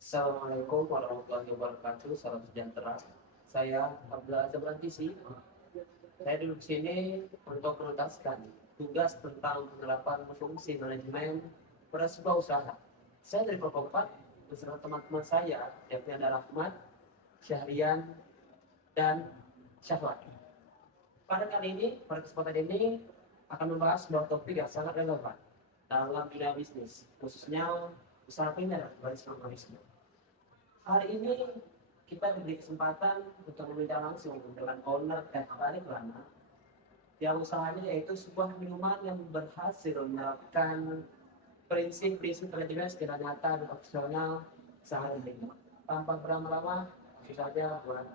Assalamualaikum warahmatullahi wabarakatuh. Salam sejahtera. Saya Abdullah Azamantisi. Saya duduk di sini untuk menuntaskan tugas tentang penerapan fungsi manajemen pada sebuah usaha. Saya dari kelompok 4 beserta teman-teman saya, yakni ada Rahmat, Syahrian, dan Syahwat. Pada kesempatan ini akan membahas sebuah topik yang sangat relevan dalam dunia bisnis, khususnya usaha kuliner berbasis organisme. Hari ini kita diberi kesempatan untuk berbicara langsung dengan owner Teh Tarik Lana yang usahanya yaitu sebuah minuman yang berhasil menerapkan prinsip-prinsip manajemen secara nyata dan profesional sehari-hari. Tanpa berlama-lama, langsung saja buat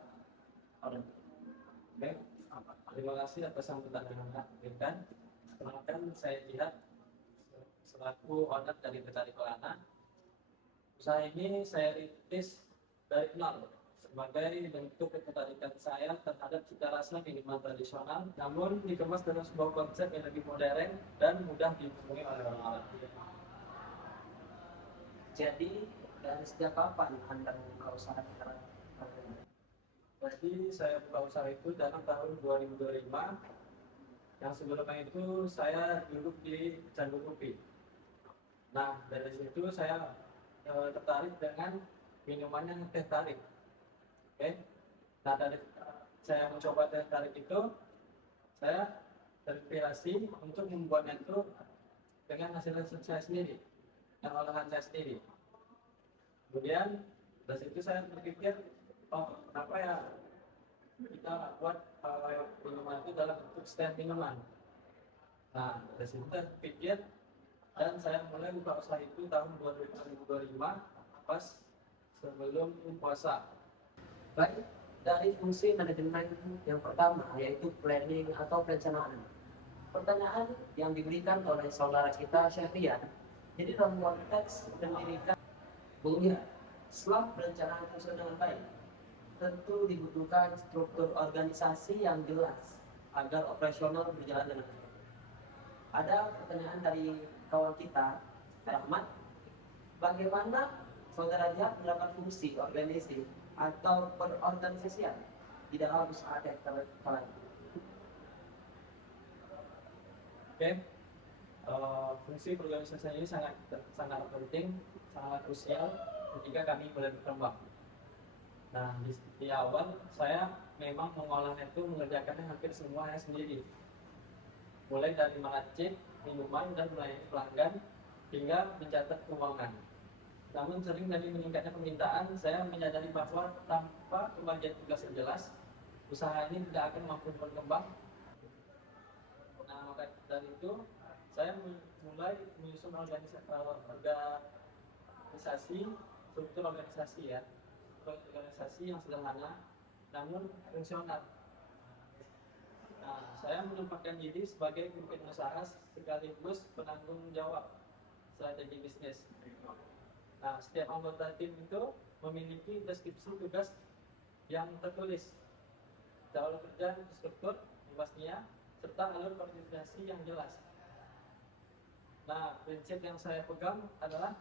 owner. Baik, terima kasih atas sambutan yang Anda berikan. Perkenalkan, saya Jihad selaku owner dari Petani Kelana. Usaha ini saya rintis dari nol sebagai bentuk ketertarikan saya terhadap cita rasa minuman tradisional, namun dikemas dalam sebuah konsep yang lebih modern dan mudah ditemui oleh orang-orang. Jadi, dari sejak kapan Anda membuka usaha sekarang? Jadi saya buka usaha itu dalam tahun 2025. Yang sebelumnya itu saya duduk di Candu Kopi. Nah, dari situ saya tertarik dengan minumannya teh tarik. Oke. Nah, dari saya mencoba teh tarik itu, saya terinspirasi untuk membuatnya itu dengan hasil saya sendiri, yang olahan saya sendiri. Kemudian dari situ saya berpikir, oh kenapa ya kita buat minuman itu dalam bentuk stand minuman. Nah, dari situ saya pikir dan saya mulai buka usaha itu tahun 2025 pas sebelum puasa. Baik, dari fungsi manajemen yang pertama yaitu planning atau perencanaan. Pertanyaan yang diberikan oleh saudara kita Syahrian, jadi dalam konteks mendirikan Bung, setelah perencanaan fungsi dengan baik, tentu dibutuhkan struktur organisasi yang jelas agar operasional berjalan dengan baik. Ada pertanyaan dari kawan kita, Rahmat, bagaimana saudara dia melakukan fungsi organisasi atau perorganisasian di dalam usaha teh kalian? Oke, fungsi organisasi ini sangat sangat penting, sangat krusial ketika kami mulai berkembang. Nah, di awal saya memang mengolahnya itu mengerjakannya hampir semuanya sendiri, mulai dari meracik minuman dan melayani pelanggan hingga mencatat keuangan. Namun sering dari meningkatnya permintaan, saya menyadari bahwa tanpa pembagian tugas yang jelas, usaha ini tidak akan mampu berkembang. Nah, maka dari itu saya mulai menyusun organisasi, struktur organisasi ya, organisasi yang sederhana namun fungsional. Nah, saya menempatkan diri sebagai pemimpin usaha sekaligus penanggung jawab strategi bisnis. Nah, setiap anggota tim itu memiliki deskripsi tugas yang tertulis, jadwal kerja struktur pastinya, serta alur koordinasi yang jelas. Nah, prinsip yang saya pegang adalah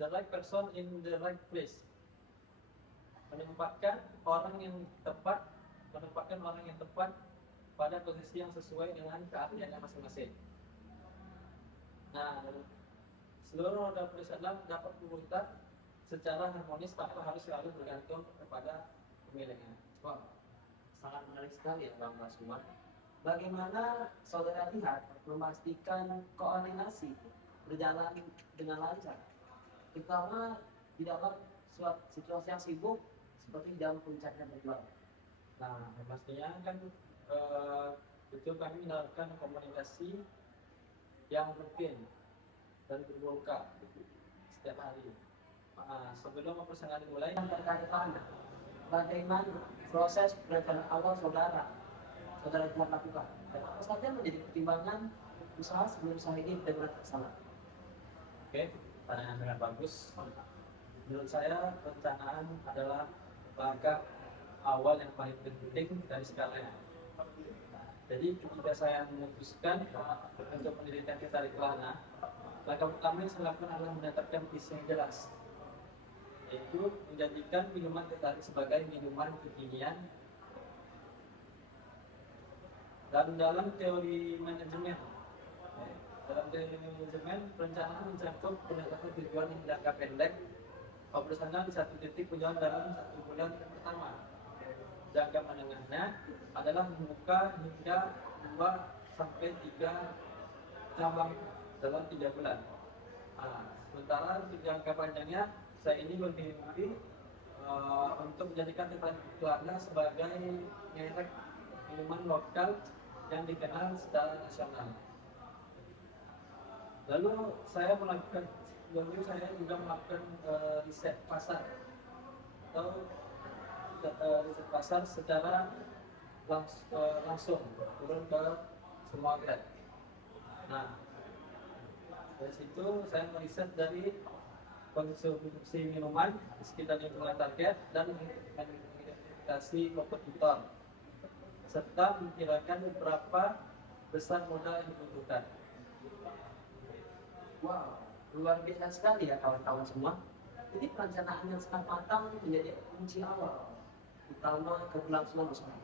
the right person in the right place. Menempatkan orang yang tepat pada posisi yang sesuai dengan keahliannya masing-masing. Nah, seluruh roda perusahaan dapat berputar secara harmonis tanpa harus selalu bergantung kepada pemiliknya. Wah, sangat menarik sekali ya Bang Masumar. Bagaimana saudara lihat memastikan koordinasi berjalan dengan lancar, terutama di dalam suatu situasi yang sibuk seperti dalam puncaknya berjualan? Nah, pastinya kan itu kami menerapkan komunikasi yang rutin dan terbuka setiap hari. Sebelum persaingan dimulai, Yang terkait Anda, bagaimana proses perencanaan awal saudara telah lakukan? Dan apa saja menjadi pertimbangan usaha sebelum usaha ini benar-benar terlaksana? oke, pertanyaan dengan bagus. Menurut saya, perencanaan adalah langkah awal yang paling penting dari segalanya. Jadi ketika saya memutuskan untuk mendirikan Tarik Lana, langkah pertama yang saya lakukan adalah menetapkan visi yang jelas. yaitu menjadikan minuman teh tarik sebagai minuman kekinian. Dan dalam teori manajemen, perencanaan mencakup penetapan tujuan yang jangka pendek, operasional di satu titik tujuan dalam 1 bulan pertama. Jangka menengahnya adalah membuka hingga 2 sampai 3 cabang dalam 3 bulan. Sementara untuk jangka panjangnya, saya ini bermimpi untuk menjadikan Teh Tarik Belanda sebagai merek minuman lokal yang dikenal secara nasional. Lalu saya juga melakukan riset pasar atau riset pasar secara langsung turun ke semua outlet. Nah, dari situ saya meriset dari konsumsi minuman di sekitar lingkungan target dan mengidentifikasi kompetitor serta memperkirakan berapa besar modal yang dibutuhkan. Wow, luar biasa sekali ya kawan-kawan semua. Jadi perencanaan yang sangat matang menjadi kunci awal utama keberlangsungan usaha.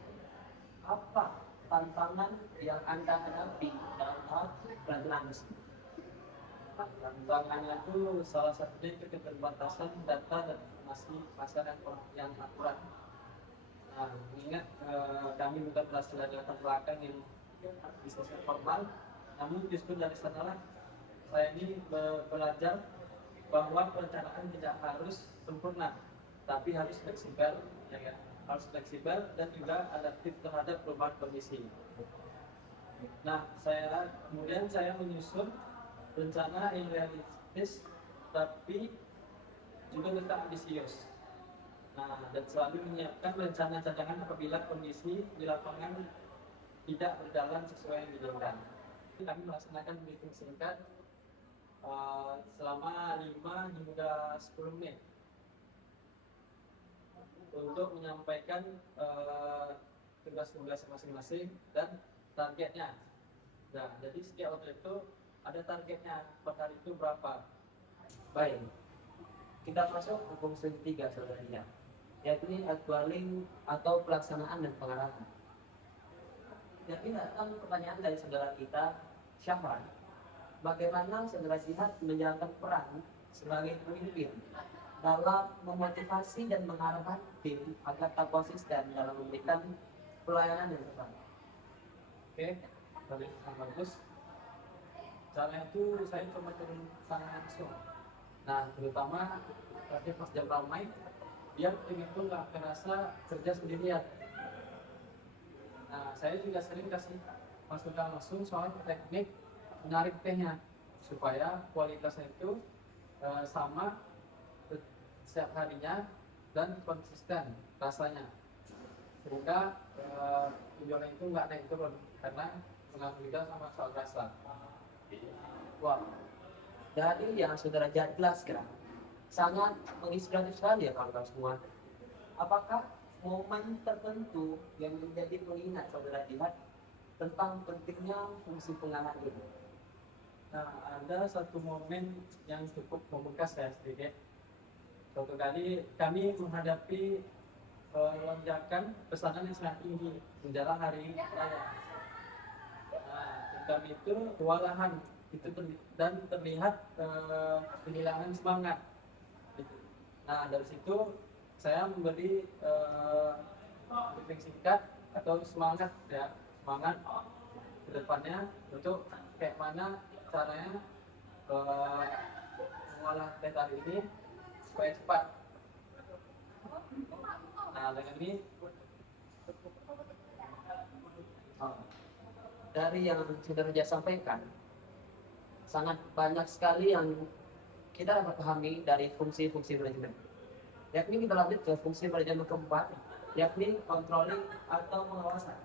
Apa tantangan yang Anda hadapi dalam hal perencanaan usaha? Tantangannya itu salah satunya itu keterbatasan data dan informasi pasar yang akurat. Nah, mengingat kami bukan berasal dari latar belakang yang bisnisnya formal, namun justru dari sanalah saya ini belajar bahwa perencanaan tidak harus sempurna, tapi harus fleksibel, ya kan? Harus fleksibel dan juga adaptif terhadap perubahan kondisi. Nah, kemudian saya menyusun rencana yang realistis, tapi juga tetap ambisius. Nah, dan selalu menyiapkan rencana cadangan apabila kondisi di lapangan tidak berjalan sesuai yang diinginkan. Kami melaksanakan briefing singkat selama 5 hingga 10 menit untuk menyampaikan tugas-tugas masing-masing dan targetnya. Nah, jadi setiap outlet itu ada targetnya per hari itu berapa. Baik, kita masuk ke fungsi ketiga saudara, yakni actualing atau pelaksanaan dan pengarahan. Jadi datang pertanyaan dari saudara kita, Syahran, bagaimana saudara Jihad menjalankan peran sebagai pemimpin dalam memotivasi dan mengarahkan tim agar tak konsisten dalam memberikan pelayanan yang tepat? Oke, dari yang bagus. Caranya itu saya coba turun tangan langsung. Nah, terutama pas jam ramai, biar tim itu nggak terasa kerja sendirian. Nah, saya juga sering kasih masukan langsung soal teknik menarik tehnya supaya kualitasnya itu sama setiap harinya dan konsisten rasanya, sehingga penjualan itu nggak naik turun karena mengganggu juga sama soal rasa. Wow, dari yang saudara jelaskan sangat menginspiratif sekali ya kawan-kawan semua. Apakah momen tertentu yang menjadi pengingat saudara Jihad tentang pentingnya fungsi pengarahan ini? Nah, ada satu momen yang cukup membekas ya sedikit. Suatu kali kami menghadapi lonjakan pesanan yang sangat tinggi menjelang hari raya. Nah, kami itu kewalahan itu dan terlihat kehilangan semangat. Nah, dari situ saya memberi briefing singkat atau semangat ke depannya untuk kayak mana caranya mengolah teh tarik ini supaya cepat. Nah, dengan ini dari yang saudara sampaikan, sangat banyak sekali yang kita dapat pahami dari fungsi-fungsi manajemen. Yakni kita lanjut ke fungsi manajemen keempat, yakni controlling atau pengawasan.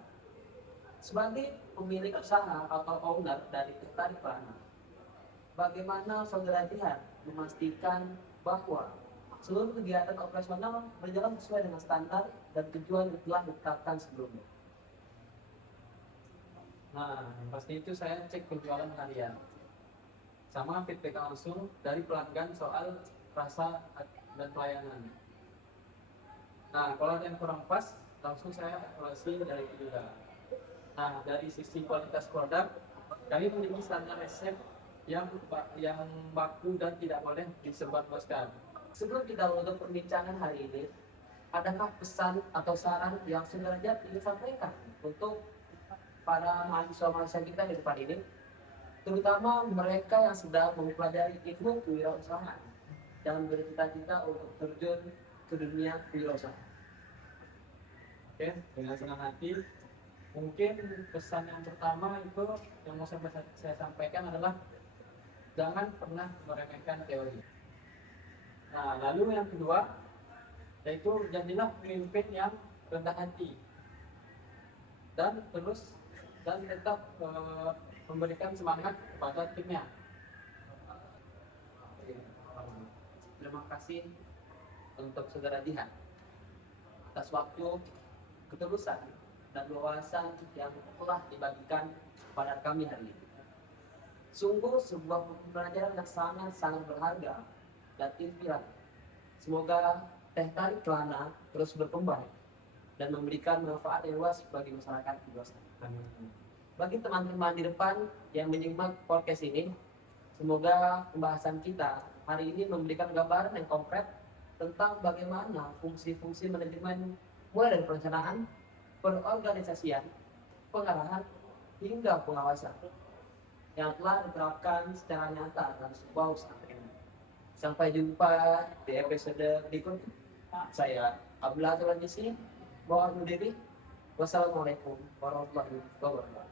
Sebagai pemilik usaha atau owner dari Teh Tarik Belanda, bagaimana saudara Jihad memastikan bahwa seluruh kegiatan operasional berjalan sesuai dengan standar dan tujuan yang telah ditetapkan sebelumnya? Nah, pasti itu saya cek penjualan harian sama feedback langsung dari pelanggan soal rasa dan pelayanan. Nah, kalau ada yang kurang pas, langsung saya evaluasi dari itu juga. Nah, dari sisi kualitas produk, kami memiliki standar resep yang baku dan tidak boleh disebarluaskan. Sebelum kita menutup perbincangan hari ini, adakah pesan atau saran yang sederhana ingin sampaikan untuk para mahasiswa-mahasiswa kita di depan ini, terutama mereka yang sedang mempelajari ilmu kewirausahaan dan bercita-cita untuk terjun ke dunia kewirausahaan? Oke, dengan senang hati. Mungkin pesan yang pertama itu yang mau saya sampaikan adalah jangan pernah meremehkan teori. Nah, lalu yang kedua yaitu jadilah pemimpin yang rendah hati dan tetap memberikan semangat kepada timnya. Terima kasih untuk saudara Jihan atas waktu, ketulusan, dan wawasan yang telah dibagikan kepada kami hari ini. Sungguh sebuah pembelajaran yang sangat berharga dan inspiratif. Semoga Teh Tarik Kelana terus berkembang dan memberikan manfaat yang luas bagi masyarakat di luar sana. Bagi teman-teman di depan yang menyimak podcast ini, semoga pembahasan kita hari ini memberikan gambaran yang konkret tentang bagaimana fungsi-fungsi manajemen mulai dari perencanaan, pengorganisasian, pengarahan, hingga pengawasan yang telah diterapkan secara nyata dalam sebuah usaha. Sampai jumpa di episode berikutnya. Saya Abdullah Tulanjisi, mohon diri. Wassalamualaikum warahmatullahi wabarakatuh.